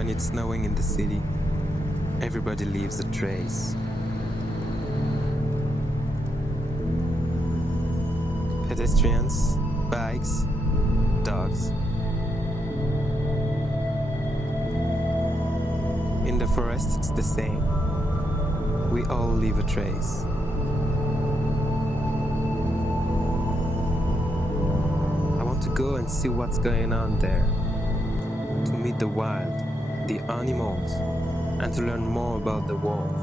When it's snowing in the city, everybody leaves a trace. Pedestrians, bikes, dogs. In the forest, it's the same. We all leave a trace. I want to go and see what's going on there. To meet the wild, the animals, and to learn more about the wolf.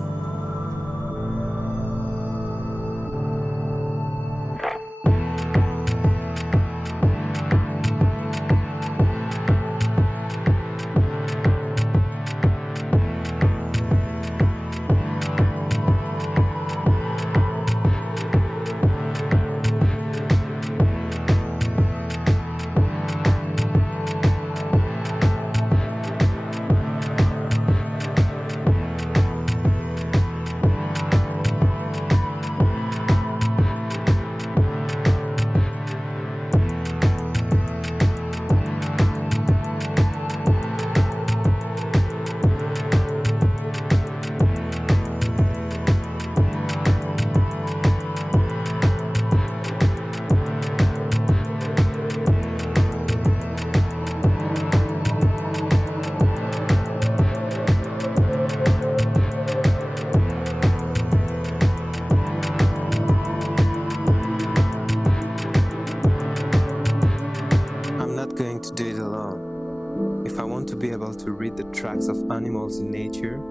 Going to do it alone. If I want to be able to read the tracks of animals in nature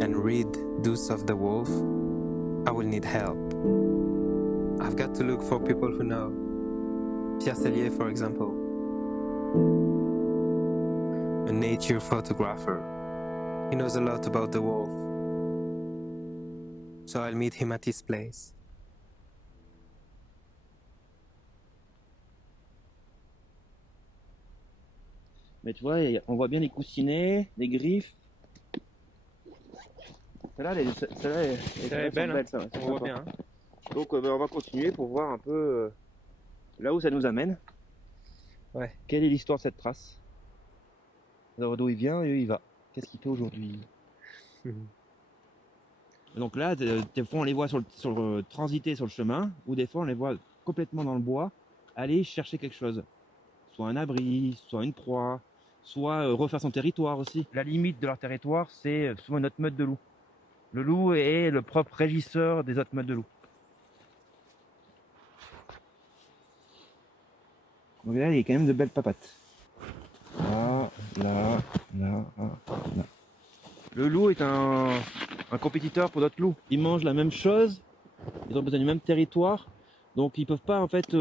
and read Deuce of the Wolf, I will need help. I've got to look for people who know. Pierre Sellier, for example, a nature photographer. He knows a lot about the wolf. So I'll meet him at his place. Mais tu vois, on voit bien les coussinets, les griffes. Celle-là, elle est belle, ça, on voit bien. Donc on va continuer pour voir un peu là où ça nous amène. Ouais. Quelle est l'histoire de cette trace? Alors d'où il vient et où il va? Qu'est-ce qu'il fait aujourd'hui? Donc là, des fois on les voit transiter sur le chemin, ou des fois on les voit complètement dans le bois, aller chercher quelque chose. Soit un abri, soit une proie, soit refaire son territoire aussi. La limite de leur territoire, c'est souvent notre meute de loup. Le loup est le propre régisseur des autres meutes de loup. Donc là, il y a quand même de belles papates. Là. Le loup est un compétiteur pour d'autres loups. Ils mangent la même chose, ils ont besoin du même territoire, donc ils peuvent pas en fait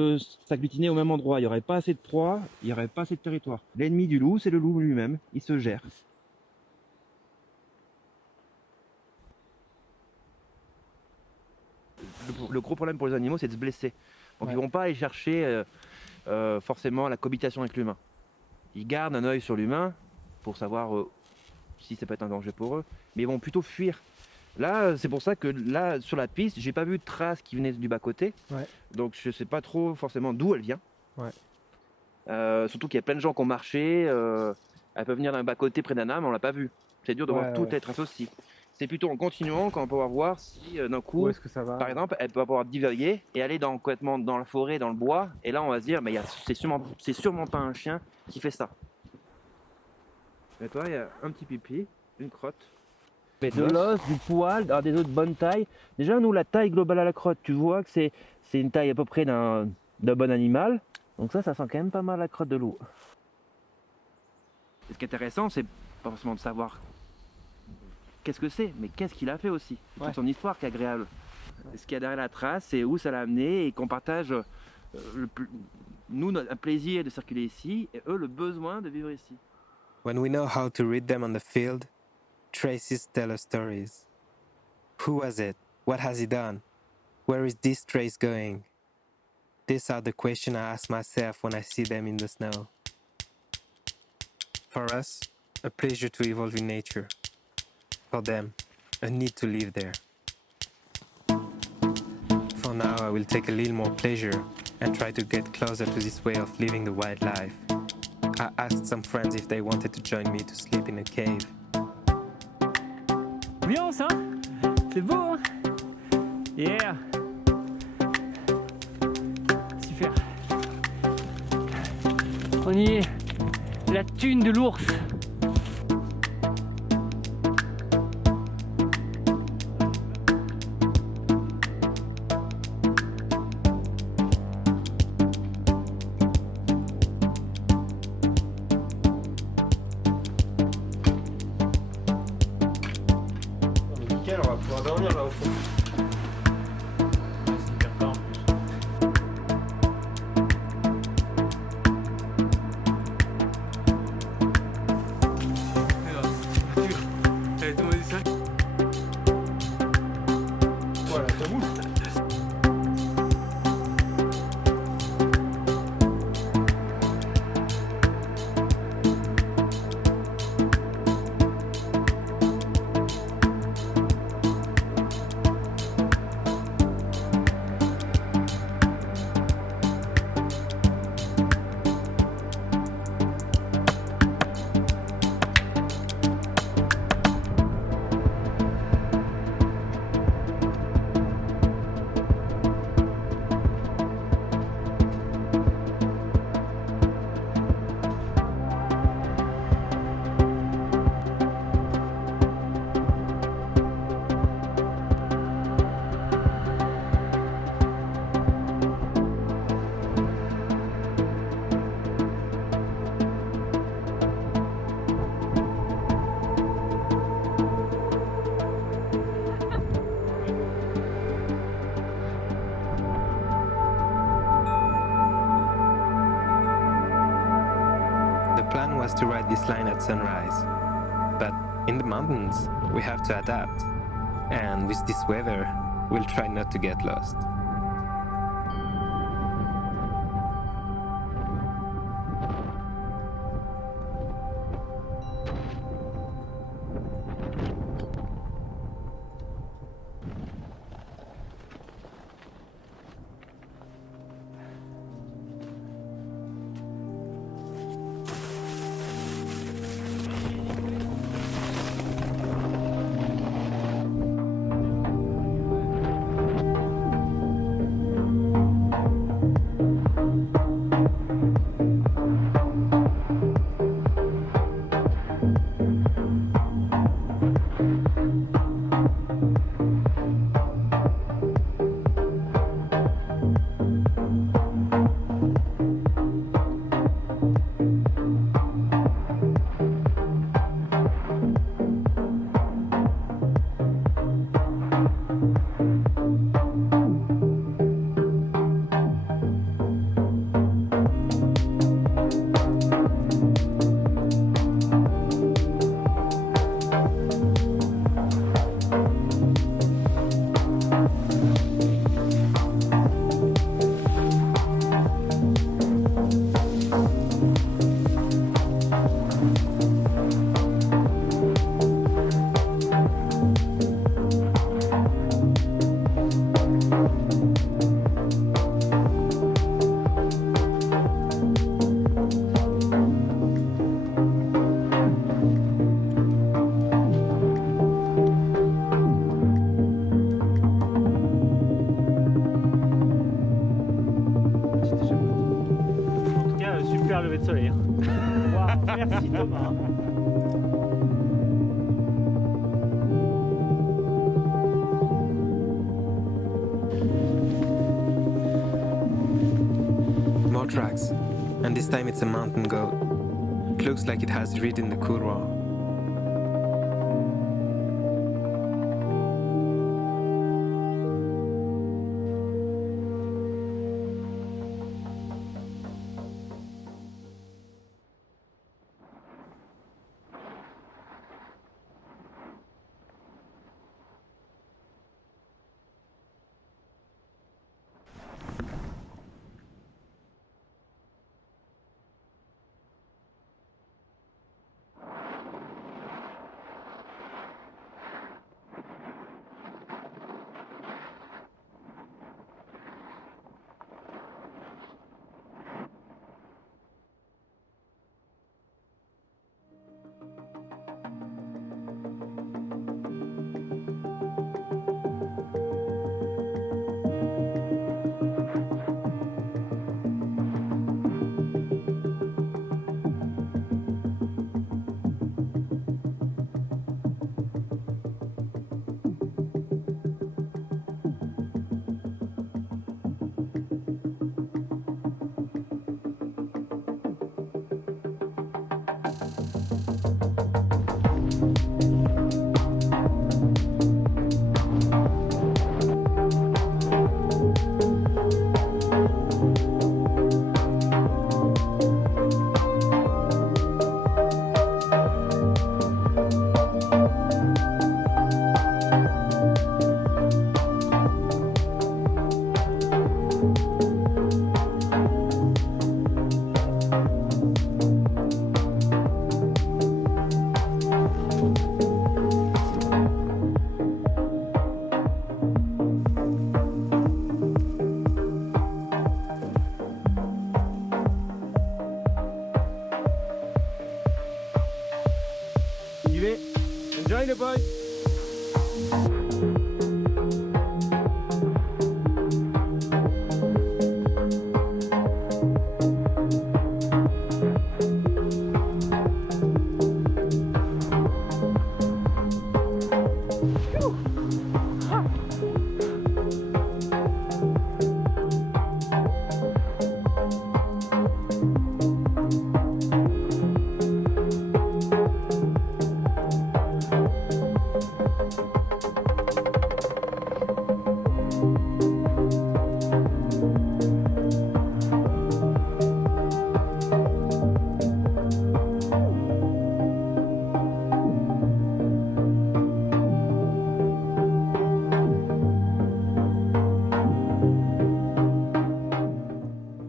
s'agglutiner au même endroit. Il n'y aurait pas assez de proie, il n'y aurait pas assez de territoire. L'ennemi du loup, c'est le loup lui-même, il se gère. Le gros problème pour les animaux, c'est de se blesser. Donc ils vont pas aller chercher forcément la cohabitation avec l'humain. Ils gardent un œil sur l'humain pour savoir si ça peut être un danger pour eux, mais ils vont plutôt fuir. Là, c'est pour ça que là, sur la piste, j'ai pas vu de traces qui venaient du bas-côté. Ouais. Donc je sais pas trop forcément d'où elle vient. Ouais. Surtout qu'il y a plein de gens qui ont marché. Elle peut venir d'un bas-côté près d'un âme, on l'a pas vu. C'est dur de voir toutes les traces aussi. C'est plutôt en continuant qu'on va pouvoir voir si d'un coup, où est-ce que ça va? Par exemple, elle peut pouvoir divaguer et aller complètement dans la forêt, dans le bois. Et là, on va se dire, mais c'est sûrement pas un chien qui fait ça. Et toi, il y a un petit pipi, une crotte. De l'os, du poil, des os de bonne taille. Déjà, nous, la taille globale à la crotte, tu vois que c'est une taille à peu près d'un bon animal. Donc ça sent quand même pas mal la crotte de loup. Et ce qui est intéressant, c'est pas forcément de savoir qu'est-ce que c'est, mais qu'est-ce qu'il a fait aussi. C'est son histoire qui est agréable. Ce qu'il y a derrière la trace, et où ça l'a amené, et qu'on partage, nous, un plaisir de circuler ici, et eux, le besoin de vivre ici. When we know how to read them on the field, traces tell us stories. Who was it? What has he done? Where is this trace going? These are the questions I ask myself when I see them in the snow. For us, a pleasure to evolve in nature. For them, a need to live there. For now, I will take a little more pleasure and try to get closer to this way of living the wildlife. I asked some friends if they wanted to join me to sleep in a cave. Ambiance, hein? C'est beau, hein? Yeah! Super. On y est. La thune de l'ours. Nickel, on va pouvoir dormir là au fond. Voilà, ça bouge. The plan was to ride this line at sunrise. But in the mountains, we have to adapt. And with this weather, we'll try not to get lost. Super lever de soleil. Wow, merci Thomas. More tracks, and this time it's a mountain goat. It looks like it has ridden the Kurwa. J'y vais. Enjoy les boys.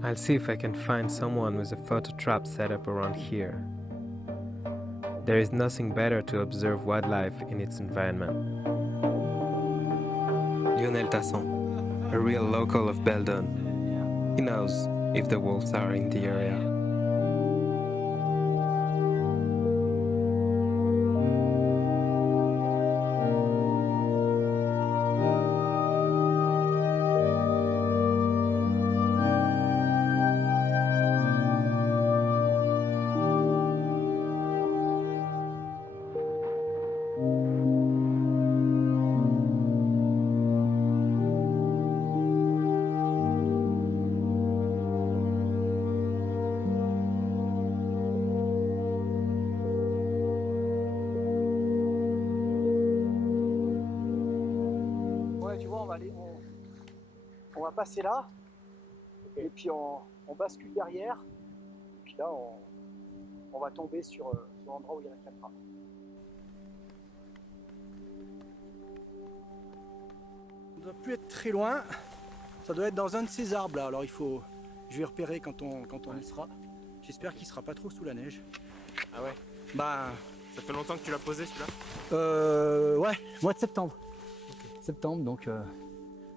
I'll see if I can find someone with a photo trap set up around here. There is nothing better to observe wildlife in its environment. Lionel Tasson, a real local of Beldon. He knows if the wolves are in the area. On va passer là, et puis on bascule derrière, et puis là on va tomber sur l'endroit où il y a la caméra. On ne doit plus être très loin, ça doit être dans un de ces arbres là, alors je vais repérer quand on y sera. J'espère qu'il ne sera pas trop sous la neige. Ah ouais? Bah, Ça fait longtemps que tu l'as posé celui-là? ouais, mois de septembre. Okay. Septembre, donc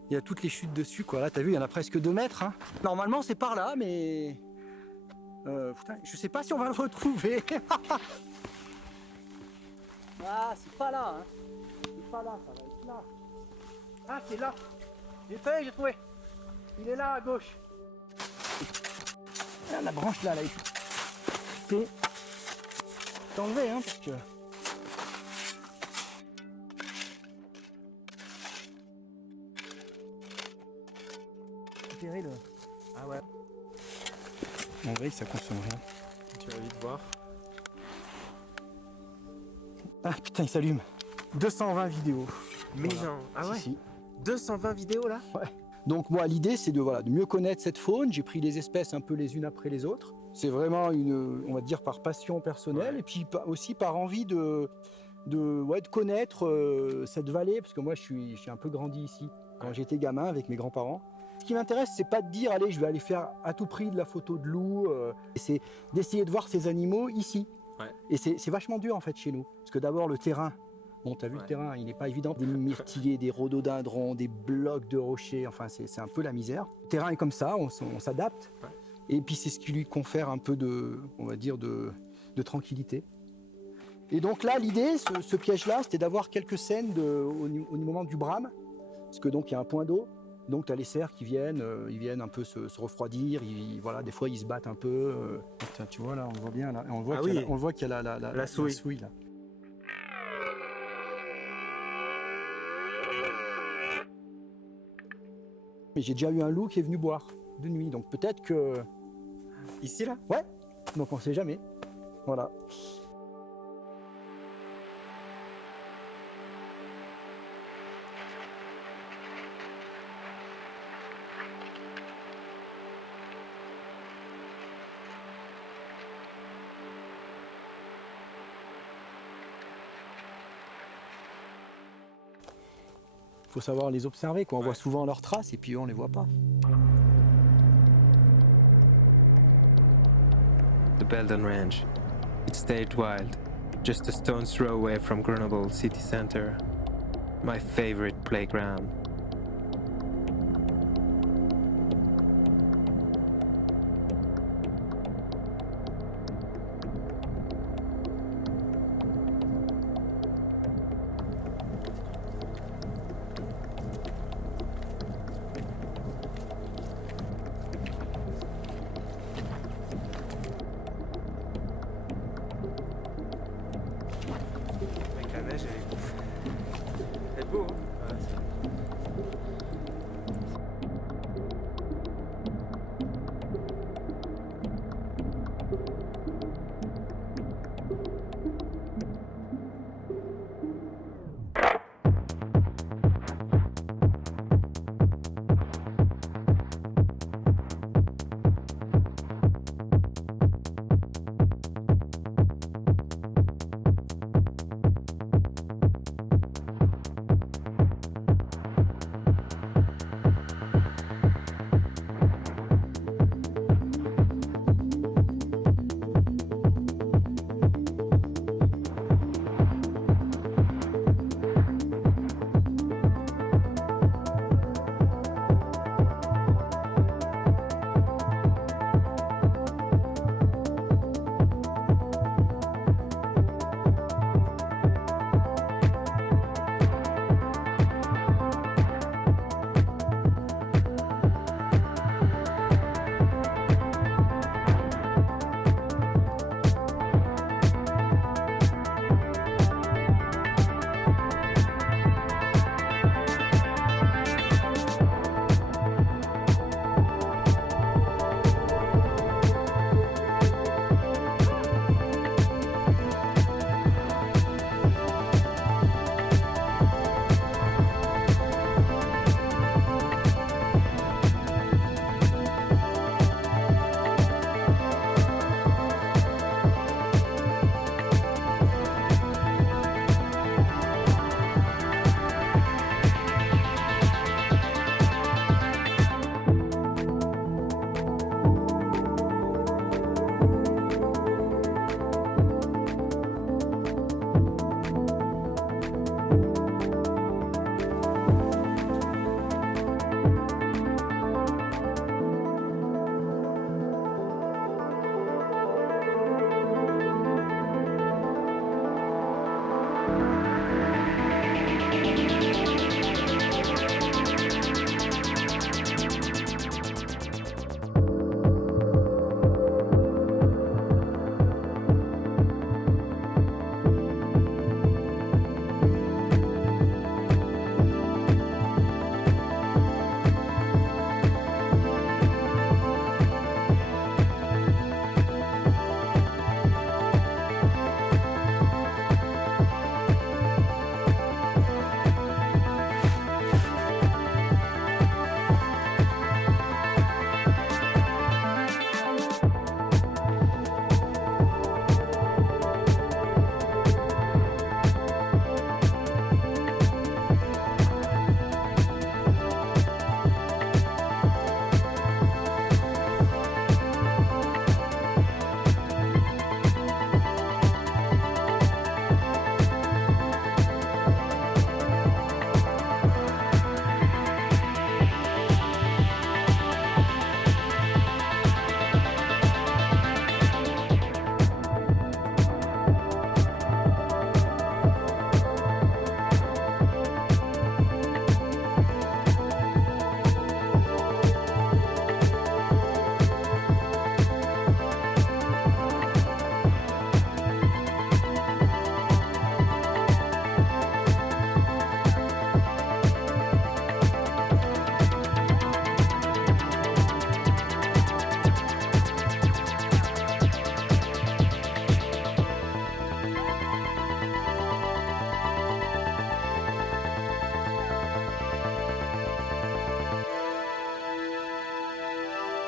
il y a toutes les chutes dessus, quoi. Là, t'as vu, il y en a presque 2 mètres. Hein. Normalement, c'est par là, mais putain, je sais pas si on va le retrouver. Ah, c'est pas là, hein. C'est pas là, ça va être là. Ah, c'est là. J'ai trouvé. Il est là à gauche. Ah, la branche là, c'est enlevé, hein, parce que. Ah ouais. En vrai, ça consomme rien. Tu vas vite voir. Ah putain, il s'allume. 220 vidéos. Mais voilà. non, ah ouais, Si. 220 vidéos là? Ouais. Donc moi, l'idée, c'est de mieux connaître cette faune. J'ai pris les espèces un peu les unes après les autres. C'est vraiment on va dire, par passion personnelle, et puis aussi par envie de connaître cette vallée, parce que moi, je suis un peu grandi ici quand j'étais gamin avec mes grands-parents. Ce qui m'intéresse, c'est pas de dire, allez, je vais aller faire à tout prix de la photo de loup, c'est d'essayer de voir ces animaux ici. Ouais. Et c'est vachement dur en fait chez nous, parce que d'abord le terrain, bon, t'as vu le terrain, il n'est pas évident, des myrtillers, des rhododendrons, des blocs de rochers, enfin c'est un peu la misère. Le terrain est comme ça, on s'adapte, et puis c'est ce qui lui confère un peu on va dire, de tranquillité. Et donc là, l'idée, ce piège-là, c'était d'avoir quelques scènes au moment du brame, parce que donc il y a un point d'eau. Donc tu as les cerfs qui viennent, ils viennent un peu se refroidir, voilà, des fois ils se battent un peu. Tu vois là, on le voit bien là, on voit qu'il y a la souille là. Mais j'ai déjà eu un loup qui est venu boire de nuit, donc peut-être que... Ici là? Ouais, donc on sait jamais. Voilà. Il faut savoir les observer, quoi. On voit souvent leurs traces et puis on les voit pas. The Beldon Range. It stayed wild, just a stone's throw away from Grenoble city center. My favorite playground. La neige, elle est ouf. C'est beau, hein.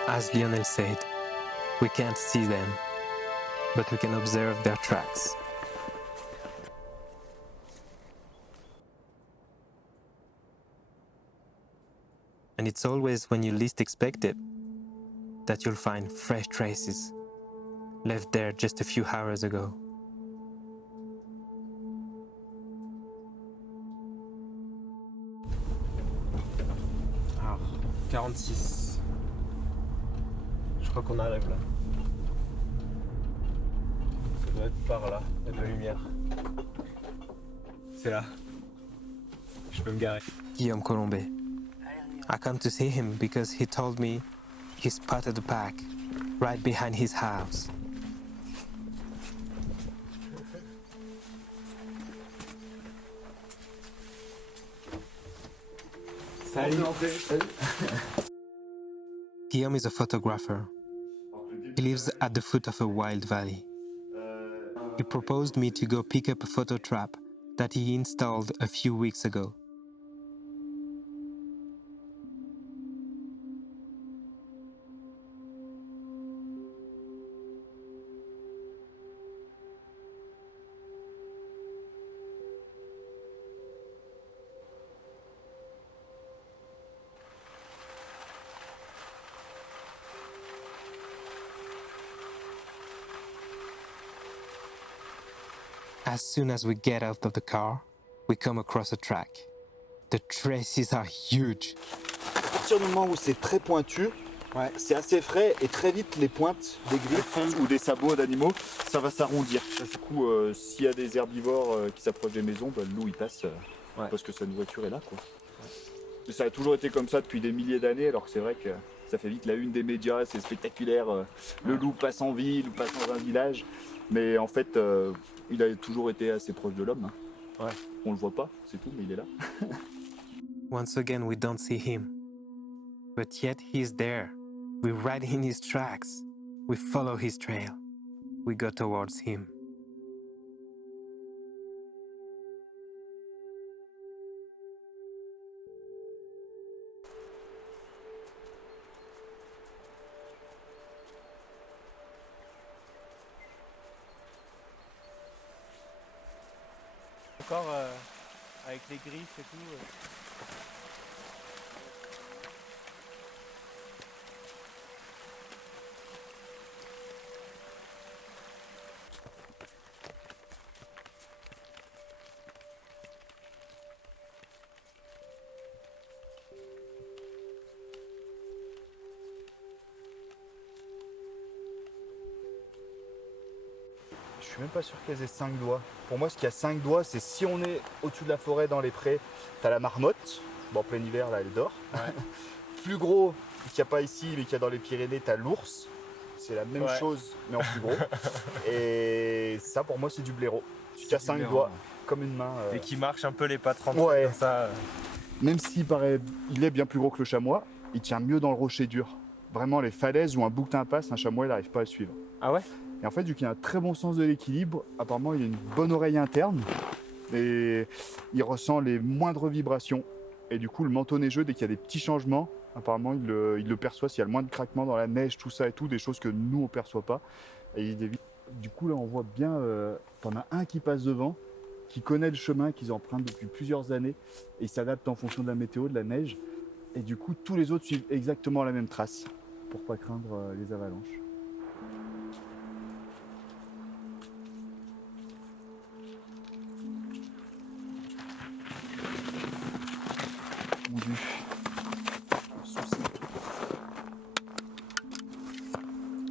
As Lionel said, we can't see them, but we can observe their tracks. And it's always when you least expect it that you'll find fresh traces left there just a few hours ago. Alors, 46. Je crois qu'on arrive là. Ça doit être par là, il y a de la lumière. C'est là. Je peux me garer. Guillaume Colombet. I come to see him because he told me he spotted the pack right behind his house. Guillaume is a photographer. He lives at the foot of a wild valley. He proposed me to go pick up a photo trap that he installed a few weeks ago. As soon as we get out of the car, we come across a track. The traces are huge. À partir du moment où c'est très pointu, c'est assez frais et très vite les pointes des griffes ou des sabots d'animaux, ça va s'arrondir. Du coup, s'il y a des herbivores qui s'approchent des maisons, le loup il passe parce que sa nourriture est là, quoi. Ça a toujours été comme ça depuis des milliers d'années, alors que c'est vrai que ça fait vite la une des médias, c'est spectaculaire. Le loup passe en ville ou passe dans un village, mais en fait, il a toujours été assez proche de l'homme. On le voit pas, c'est tout, mais il est là. Once again, we don't see him. But yet he's there. We ride in his tracks. We follow his trail. We go towards him. Encore avec les griffes et tout. Je suis même pas sûr qu'elles aient 5 doigts. Pour moi, ce qui a 5 doigts, c'est si on est au-dessus de la forêt dans les prés, t'as la marmotte. Bon, en plein hiver, là, elle dort. Plus gros, qu'il n'y a pas ici, mais qu'il y a dans les Pyrénées, t'as l'ours. C'est la même chose, mais en plus gros. Et ça, pour moi, c'est du blaireau. Tu as 5 doigts, comme une main. Et qui marche un peu les pattes rentrées comme ça. Même s'il paraît, il est bien plus gros que le chamois, il tient mieux dans le rocher dur. Vraiment, les falaises où un bouquetin passe, un chamois, il n'arrive pas à le suivre. Ah ouais? Et en fait, vu qu'il a un très bon sens de l'équilibre, apparemment, il a une bonne oreille interne et il ressent les moindres vibrations. Et du coup, le manteau neigeux, dès qu'il y a des petits changements, apparemment, il le perçoit s'il y a le moindre craquement dans la neige, tout ça et tout, des choses que nous, on ne perçoit pas. Et il évite. Du coup, là, on voit bien, t'en as un qui passe devant, qui connaît le chemin qu'ils empruntent depuis plusieurs années et il s'adapte en fonction de la météo, de la neige. Et du coup, tous les autres suivent exactement la même trace pour pas craindre les avalanches.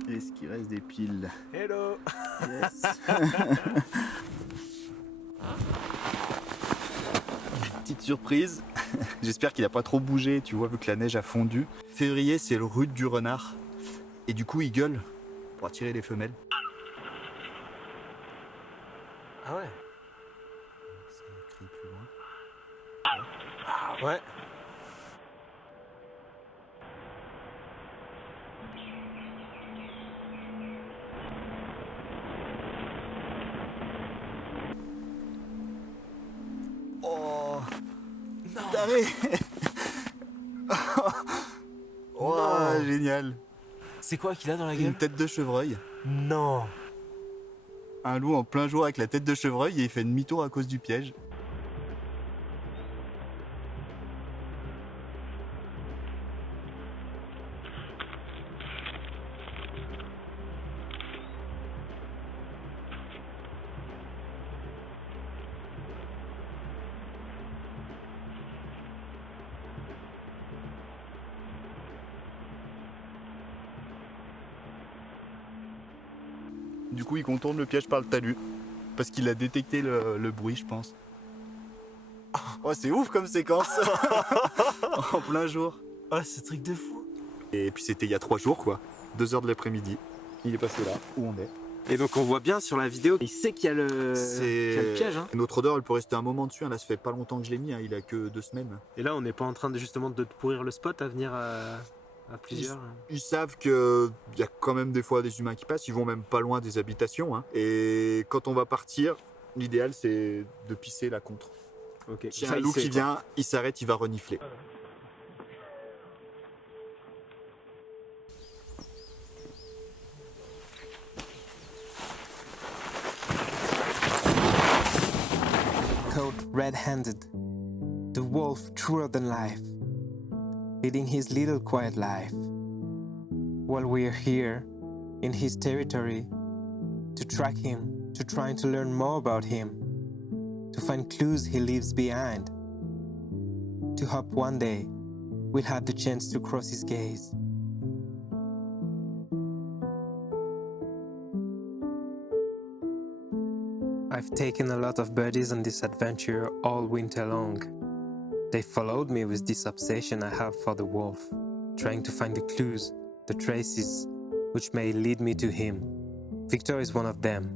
Est-ce qu'il reste des piles? Hello. Yes. Petite surprise, j'espère qu'il n'a pas trop bougé, tu vois, vu que la neige a fondu. Février, c'est le rut du renard. Et du coup, il gueule pour attirer les femelles. Ah ouais. C'est écrit plus loin. Ah ouais. Oh, taré. Oh, génial. C'est quoi qu'il a dans la Une gueule? tête de chevreuil. Non. Un loup en plein jour avec la tête de chevreuil et il fait demi-tour à cause du piège. Du coup, il contourne le piège par le talus parce qu'il a détecté le bruit, je pense. Oh, c'est ouf comme séquence. En plein jour. Oh, c'est truc de fou. Et puis c'était il y a 3 jours, quoi. 2 heures de l'après-midi. Il est passé là, où on est. Et donc on voit bien sur la vidéo, il sait qu'il y a le, qu'il y a le piège. Hein. Notre odeur, elle peut rester un moment dessus. Là, ça fait pas longtemps que je l'ai mis. Il a que 2 semaines. Et là, on n'est pas en train de justement de te pourrir le spot à venir à plusieurs. Ils savent qu'il y a quand même des fois des humains qui passent. Ils vont même pas loin des habitations. Hein. Et quand on va partir, l'idéal, c'est de pisser la contre. Ok. S'il y a Ça, un il loup sait, qui quoi. vient, il s'arrête, il va renifler. Caught red-handed, the wolf truer than life, leading his little quiet life, while we're here in his territory to track him, to trying to learn more about him, to find clues he leaves behind, to hope one day we'll have the chance to cross his gaze. I've taken a lot of birdies on this adventure all winter long. They followed me with this obsession I have for the wolf, trying to find the clues, the traces, which may lead me to him. Victor is one of them,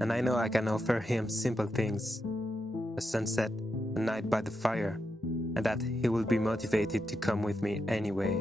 and I know I can offer him simple things, a sunset, a night by the fire, and that he will be motivated to come with me anyway.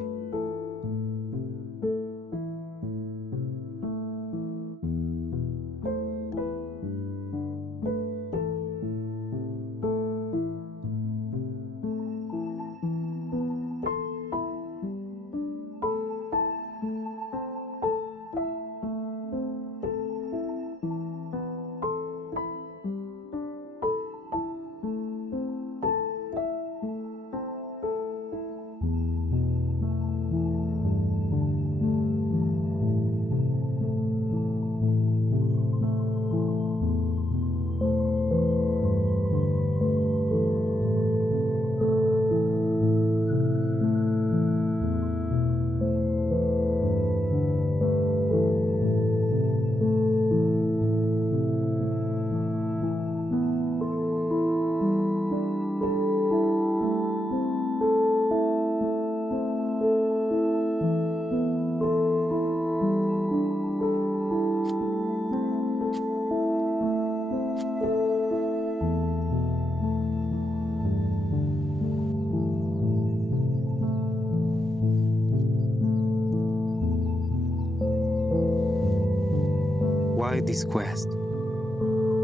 Why this quest?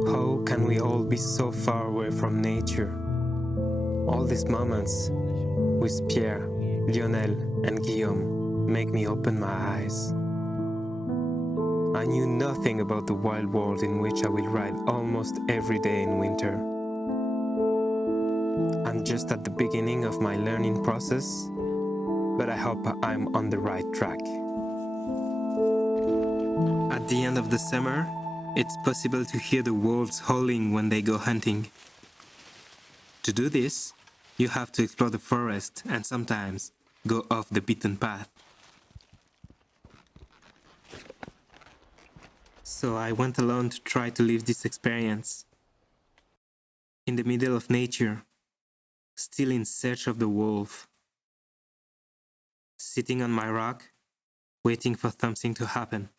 How can we all be so far away from nature? All these moments with Pierre, Lionel, and Guillaume make me open my eyes. I knew nothing about the wild world in which I will ride almost every day in winter. I'm just at the beginning of my learning process, but I hope I'm on the right track. At the end of the summer, it's possible to hear the wolves howling when they go hunting. To do this, you have to explore the forest and sometimes go off the beaten path. So I went alone to try to live this experience. In the middle of nature, still in search of the wolf. Sitting on my rock, waiting for something to happen.